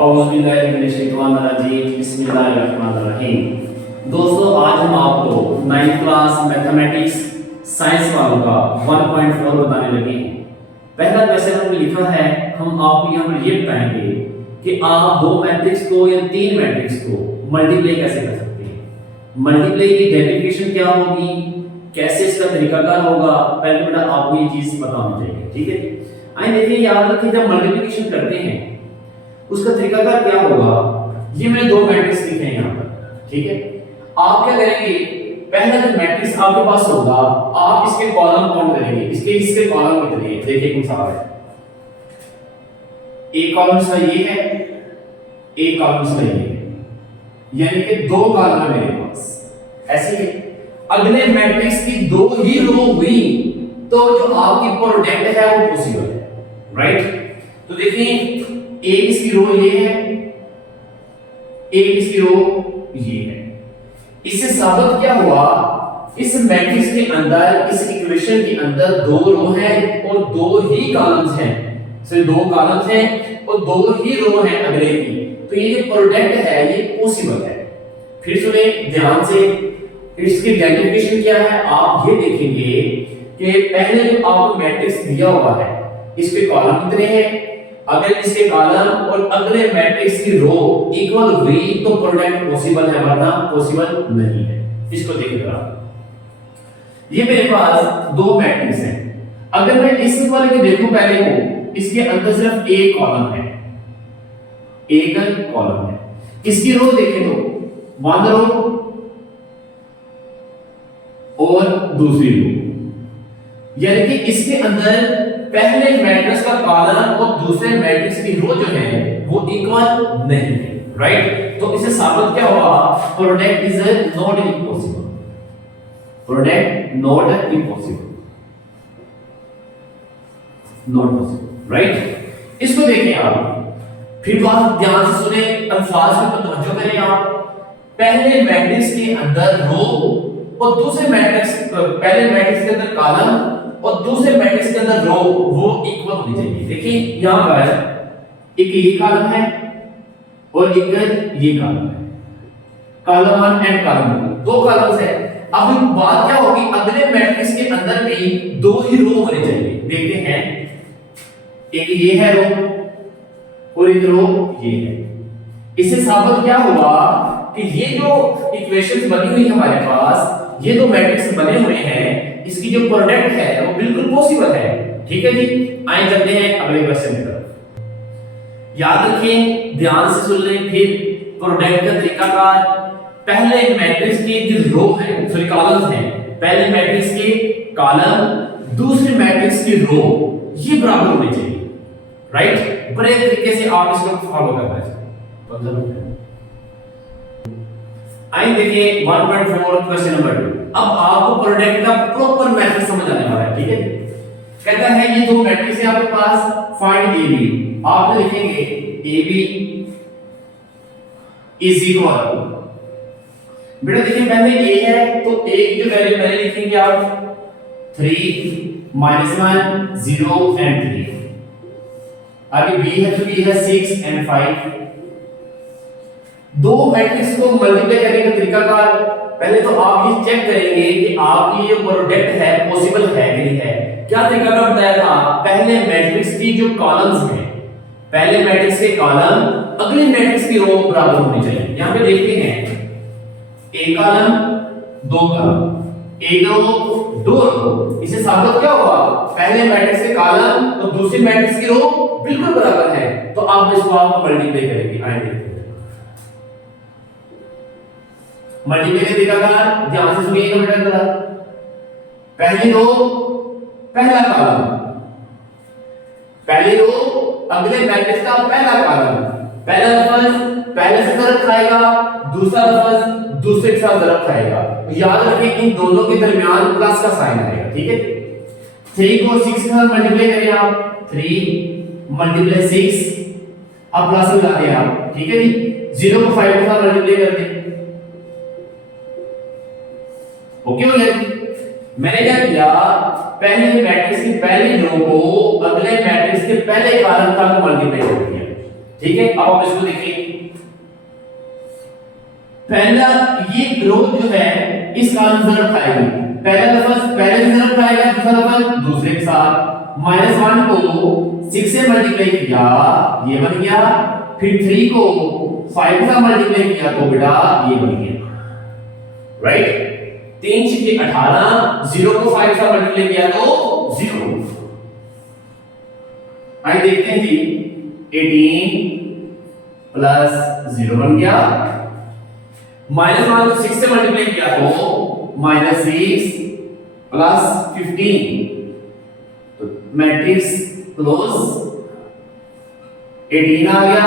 बिस्मिल्लाहिर्रहमानिर्रहीम। दोस्तों, आज हम आपको 9th क्लास मैथमेटिक्स साइंस वालों का 1.4 बताने लगे हैं। पहला क्वेश्चन हमने लिखा है, हम आपको यहाँ पर ये बताएंगे कि आप दो मैट्रिक्स को या तीन मैट्रिक्स को मल्टीप्लाई कैसे कर सकते हैं। मल्टीप्लाई की डेफिनेशन क्या होगी, कैसे इसका तरीकाकार होगा, पहले बेटा आपको ये चीज पता होनी चाहिए। ठीक है, आइए देखिए, याद रखिए जब मल्टीप्लिकेशन करते हैं उसका तरीकाकार क्या होगा। ये मैंने दो मैट्रिक्स लिखे हैं यहाँ पर, ठीक है। आप क्या करेंगे, पहला जो मैट्रिक्स आपके पास होगा आप इसके कॉलम काउंट करेंगे, इसके कॉलम कितने हैं। देखिए कौन सा है, एक कॉलम इसका ये है, एक कॉलम इसका ये है, यानी कि दो कॉलम है मेरे पास। ऐसे ही अगले मैट्रिक्स की दो ही रो हुई तो जो आपकी प्रोडक्ट है वो पॉसिबल है, राइट। तो देखिए एक इसकी रो ये है, एक इसकी रो ये है। इससे साबित क्या हुआ, इस मैट्रिक्स के अंदर, इस इक्वेशन के अंदर दो रो है और दो ही कॉलम्स हैं। सिर्फ दो कॉलम्स हैं और दो ही रो हैं अगले की, तो ये जो प्रोडक्ट है ये पॉसिबल है। फिर सुने ध्यान से, इसकी डेफिनेशन क्या है आप ये देखेंगे कि पहले जो आपको मैट्रिक्स दिया हुआ है इसके कॉलम कितने हैं, अगर इसके कॉलम और अगले मैट्रिक्स की रो इक्वल हुई तो प्रोडक्ट पॉसिबल है, वरना पॉसिबल नहीं है। इसको देखिएगा, ये मेरे पास दो मैट्रिक्स हैं। अगर मैं इस वाले को देखूं पहले को, इसके अंदर सिर्फ एक कॉलम है, एक कॉलम है। इसकी रो देखें तो वन रो और दूसरी रो, यानी कि इसके अंदर पहले मैट्रिक्स का कॉलम और दूसरे मैट्रिक्स की रो जो है वो इक्वल नहीं है, राइट। तो इसे साबित क्या हुआ, product is not impossible, product not impossible, not possible, right. इसको देखिए आप, फिर बात ध्यान से सुने, अल्फाज पे तवज्जो करें आप। पहले मैट्रिक्स के अंदर रो और दूसरे मैट्रिक्स, पहले मैट्रिक्स के अंदर कॉलम और दूसरे मैट्रिक्स के अंदर रो वो इक्वल होनी चाहिए। देखिए यहां पर एक ये कॉलम है और एक ये कॉलम है, कॉलम 1 एंड कॉलम 2, दो कॉलम्स है। अब बात क्या होगी, अगले मैट्रिक्स के अंदर भी दो ही रो होने चाहिए। देखते हैं, एक ये है रो और एक रो ये है। इससे साबित क्या हुआ कि ये जो इक्वेशंस बनी हुई हमारे पास, ये दो मैट्रिक्स बने हुए हैं, इसकी जो प्रोडक्ट है वो बिल्कुल पॉसिबल है। ठीक है जी, आइए चलते हैं अगले क्वेश्चन की तरफ। याद रखिए, ध्यान से सुन लें, फिर प्रोडक्ट का तरीकाकार। पहले मैट्रिक्स की जो रो है, सॉरी कॉलम्स हैं, पहले मैट्रिक्स के कॉलम दूसरे मैट्रिक्स की रो ये बराबर होने चाहिए, राइट। बड़े तरीके से आप इसको फॉलो करना है। आइए देखिए 1.4 क्वेश्चन नंबर 2। अब आपको प्रोडक्ट का प्रॉपर मेथड समझ आने वाला है, ठीक है। कहता है ये दो मैट्रिक्स है आपके पास, फाइंड AB। आप लिखेंगे AB इज इक्वल, बेटा देखिए पहले A है तो A की जो वैल्यू पहले लिखेंगे आप 3 -1 0 एंड 3। आगे B है तो B है 6 एंड 5। दो मैट्रिक्स को मल्टीप्लाई करने का तरीकाकार, पहले तो आप ये चेक करेंगे कि आपकी ये प्रोडक्ट है पॉसिबल है कि नहीं है। क्या तरीकाकार बताया था, पहले मैट्रिक्स की जो कॉलम्स हैं, पहले मैट्रिक्स के कॉलम अगले मैट्रिक्स की रो बराबर होनी चाहिए। यहां पे देखते हैं, एक कॉलम दो कॉलम, एक रो दो रो। इसे साबित क्या हुआ, पहले मैट्रिक्स के कॉलम और दूसरे मैट्रिक्स की रो बिल्कुल बराबर है। तो आप इसको आप मल्टीप्लाई करेंगे। आइए मल्टीप्लाई तरीकाकार, ध्यान से सुनिएगा बेटा। पहली रो पहला कॉलम, पहली रो अगले मैट्रिक्स का पहला कॉलम, पहला लफ्ज पहले से तरफ खाएगा, दूसरा लफ्ज दूसरे के साथ तरफ खाएगा। याद रखिए इन दोनों के दरमियान प्लस का साइन आएगा, ठीक है। 3 को 6 के साथ मल्टीप्लाई करें आप, 3 × 6, अब प्लस लगा दें आप, ठीक है जी। 0 को 5 के साथ मल्टीप्लाई कर दें, ओके हो गया। मैंने क्या किया, पहले मैट्रिक्स की पहली रो को अगले मैट्रिक्स के पहले कॉलम का मल्टीप्लाई कर दिया। ठीक है, अब आप इसको देखिए, पहला ये रो जो है इसका ज़रब खाएगी, पहला लफ्ज पहले से ज़रब खाएगा, दूसरा लफ्ज दूसरे के साथ। -1 को 6 से मल्टीप्लाई किया ये बन गया, फिर 3 को 5 से मल्टीप्लाई किया तो बेटा ये बन गया, राइट। 3 6 18, 0 को 5 से मल्टीप्लाई किया तो 0। आइए देखते हैं जी, 18 प्लस 0 बन गया, -1 को 6 से मल्टीप्लाई किया तो -6 प्लस 15, तो मैट्रिक्स क्लोज। 18 आ गया,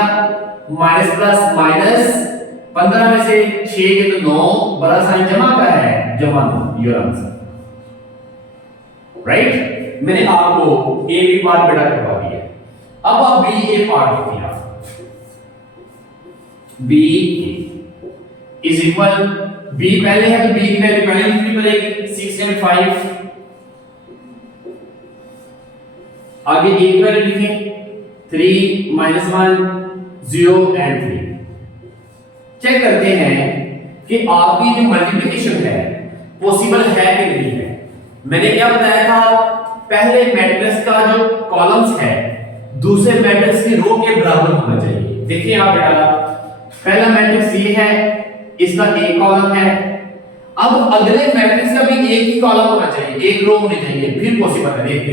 माइनस प्लस माइनस, 15 में से 6 के तो 9, बड़ा साइन जमा का है, जमा 9, योर आंसर, राइट। मैंने आपको ए बी पार्ट बेटा करवा दिया, अब आप बी ए पार्ट देखिए। बी इज इक्वल, बी पहले है तो बी की वैल्यू पहले लिखनी पड़ेगी, 6 एंड 5। आगे ए की वैल्यू लिखें, 3 -1 0 एंड 3। चेक करते हैं कि आपकी जो मल्टीप्लिकेशन है पॉसिबल है कि नहीं है। मैंने क्या बताया था, पहले मैट्रिक्स का जो कॉलम्स है दूसरे मैट्रिक्स की रो के बराबर होना चाहिए। देखिए आप बेटा, पहला मैट्रिक्स ये है, इसका एक कॉलम है, अब अगले मैट्रिक्स का भी एक ही कॉलम होना चाहिए, एक रो होनी चाहिए, फिर पॉसिबल है। देखते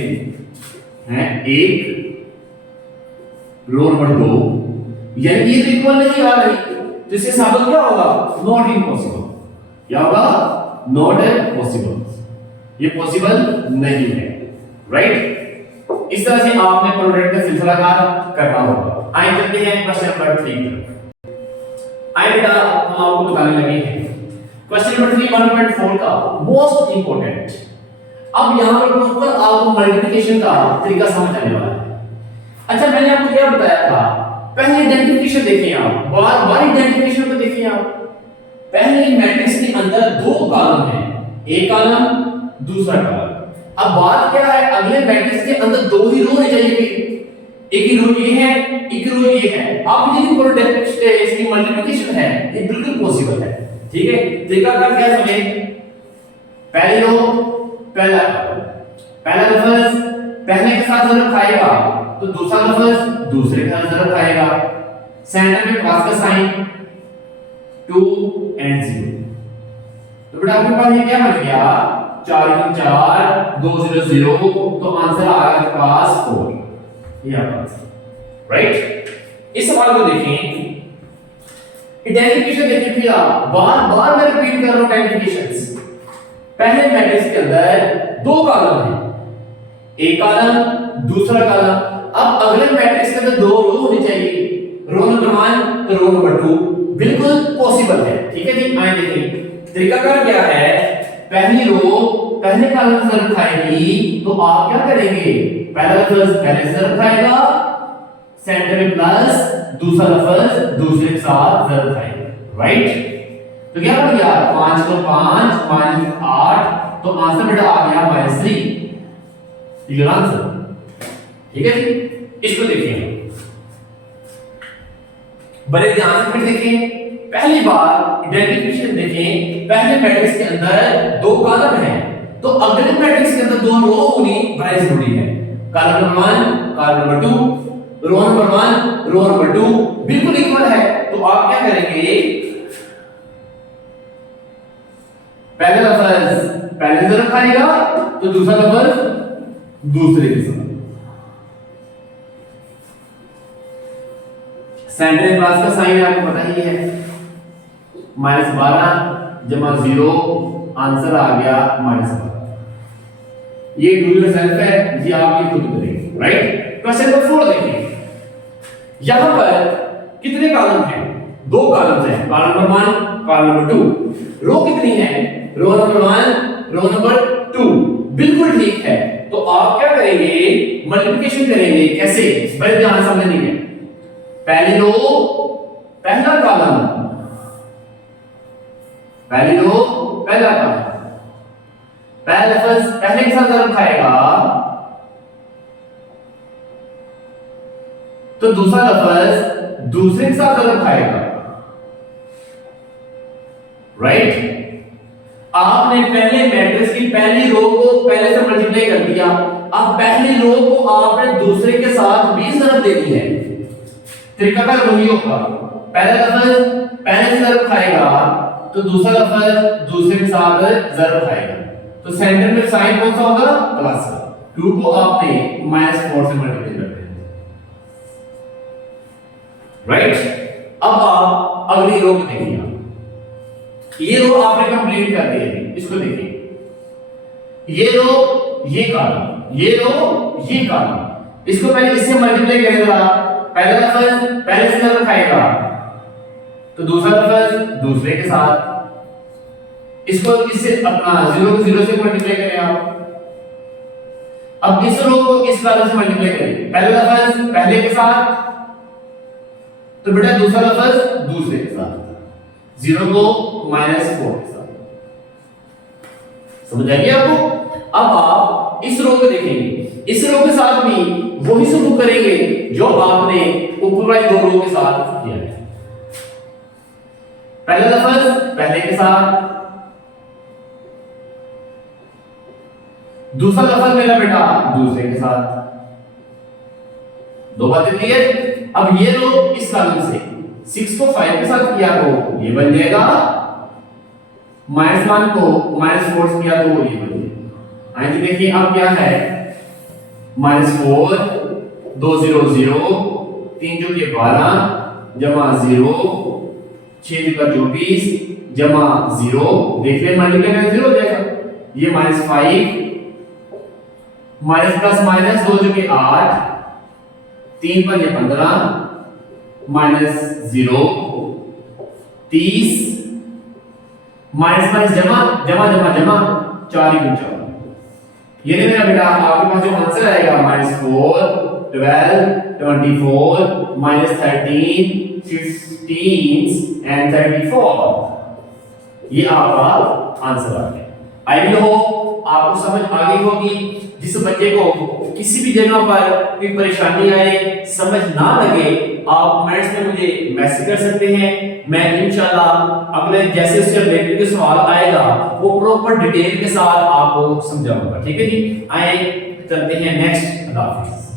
हैं, एक रो नंबर 2, यानी ये इक्वल नहीं आ रही, तो इससे साबित क्या होगा, नॉट इम्पॉसिबल। क्या होगा, नॉट पॉसिबल, ये पॉसिबल नहीं है, राइट। इस तरह से आपने प्रोडक्ट का सिलसिला करना होगा। आइए चलते हैं क्वेश्चन नंबर 3 पर। आइए बेटा, हम आपको बताने लगे हैं क्वेश्चन नंबर 3 1.4 का मोस्ट इंपॉर्टेंट। अब यहां पर प्रॉपर आपको मल्टीप्लिकेशन का तरीका समझ आने वाला है। अच्छा, मैंने आपको क्या बताया था, पहले आइडेंटिफिकेशन देखिए आप, बार-बार आइडेंटिफिकेशन को देखिए आप। पहले मैट्रिक्स के अंदर दो कॉलम हैं, एक कॉलम दूसरा कॉलम। अब बात क्या है, अगले मैट्रिक्स के अंदर दो ही रो होने चाहिए, एक ही रो ये है, एक रो ये है। आप ये जो प्रोडक्ट इसकी मल्टीप्लिकेशन है ये बिल्कुल पॉसिबल है, ठीक है। तरीका क्या है, हमें पहली रो पहला कॉलम, पहला लफ्ज पहले के साथ ज़रब खाएगा तो दूसरा लफ्ज दूसरे के साथ ज़रब खाएगा, सेंटर में प्लस का साइन, 2 एंड 0। तो बेटा आपके पास ये क्या बन गया, 4 4 2 0 0, तो आंसर आ गया आपके पास 4। ये आपका आंसर, राइट। इस सवाल को देखें, आइडेंटिफिकेशन देखिए, फिर आप बार-बार मैं रिपीट कर रहा हूं आइडेंटिफिकेशंस। पहले मैट्रिक्स के अंदर दो कॉलम हैं, एक कॉलम दूसरा कॉलम। अब अगले मैट्रिक्स के अंदर दो रो होनी चाहिए, रो नंबर 1 तो रो नंबर 2, बिल्कुल पॉसिबल है, ठीक है जी। आइए देखें तरीका क्या है, पहली रो पहले कॉलम से ज़रब खाएगी तो आप क्या करेंगे, पहला लफ्ज पहले से ज़रब खाएगा, सेंटर में प्लस, दूसरा लफ्ज दूसरे के साथ ज़रब खाएगा, राइट। तो क्या बन गया, 5 को 5 -8, तो आंसर बेटा आ गया -3, ये आंसर, ठीक है जी। इसको देखिए, बड़े ध्यान से फिर देखें, पहली बार आइडेंटिफिकेशन देखें, पहले मैट्रिक्स के अंदर दो कॉलम हैं तो अगले मैट्रिक्स के अंदर दो रो होनी बड़ी जरूरी है। Column number 1 column number 2, row number 1 row number 2 बिल्कुल इक्वल है, तो आप क्या करेंगे, पहले लफ्ज पहले से ज़रब खाएगा तो दूसरा लफ्ज दूसरे के साथ, सेंटर प्लस का साइन आपको पता ही है, -12 जमा 0, आंसर आ गया -12। ये डू योरसेल्फ है जी, आप ये खुद करेंगे, राइट। क्वेश्चन नंबर 4 देखिए, यहां पर कितने कॉलम हैं, दो कॉलम्स हैं, कॉलम नंबर 1 कॉलम नंबर 2। रो कितनी है, रो नंबर 1 रो नंबर 2, बिल्कुल ठीक है। तो आप क्या करेंगे, मल्टीप्लिकेशन करेंगे, कैसे, बड़े ध्यान से समझने है। पहली रो पहला कॉलम, पहली रो पहला कॉलम, पहला लफ्ज पहले के साथ ज़रब खाएगा तो दूसरा लफ्ज दूसरे के साथ ज़रब खाएगा, राइट। आपने पहले मैट्रिक्स की पहली रो को पहले से मल्टीप्लाई कर दिया, अब पहली रो को आपने दूसरे के साथ भी ज़रब देनी है। तरीका का वही होगा, पहला लफ्ज पहले से ज़रब खाएगा तो दूसरा लफ्ज दूसरे के साथ ज़रब खाएगा, तो सेंटर में साइन कौन सा होगा, प्लस का। 2 को आपने -4 से मल्टीप्लाई कर देना, राइट। अब आप अगली रो को देखिए, ये रो आपने कंप्लीट कर दी है, इसको देखिए, ये रो ये कॉलम, ये रो ये कॉलम, इसको पहले इससे मल्टीप्लाई करेगा, पहला लफ्ज पहले से ज़रब खाएगा तो दूसरा लफ्ज दूसरे के साथ, इसको इससे अपना 0 को 0 से मल्टीप्लाई करें आप। अब इस रो को इस कॉलम से मल्टीप्लाई करें, पहला लफ्ज पहले के साथ तो बेटा दूसरा लफ्ज दूसरे के साथ, 0 को -4 के साथ। समझ आ गया आपको? अब आप इस रो को देखेंगे, इस रो के साथ भी वही सलूक करेंगे जो आपने ऊपर वाली दो रो के साथ किया है। पहला लफ्ज पहले के साथ, दूसरा लफ्ज मेरा बेटा दूसरे के साथ, दो बातें क्लियर। अब ये रो इस कॉलम से 6 को 5 के साथ किया तो ये बन जाएगा, -1 को -4 से किया तो ये बन जाएगा। आइए देखिए अब क्या है, -4 2 0 0 3 जो के 12 जमा 0 6 का 24 जमा 0, देखिए मल्टीप्लाई करें 0 हो जाएगा, ये -5 माइनस प्लस माइनस 2 जो कि 8 3 पर ये 15 -0 30 माइनस माइनस जमा जमा जमा जमा 4 × 4, ये मेरा बेटा आपके पास जो आंसर आएगा -4 12 24 -13 15 एंड 34, ये आपका आंसर आ गया। आई विल होप आपको समझ आ गई होगी। जिस बच्चे को किसी भी जगह पर कोई परेशानी आए, समझ ना लगे, आप कमेंट्स में मुझे मैसेज कर सकते हैं, मैं इंशाल्लाह अगले जैसे उससे रिलेटेड के सवाल आएगा वो प्रॉपर डिटेल के साथ आपको समझाऊंगा। ठीक है जी, आए चलते हैं नेक्स्ट। अल्लाह हाफिज़।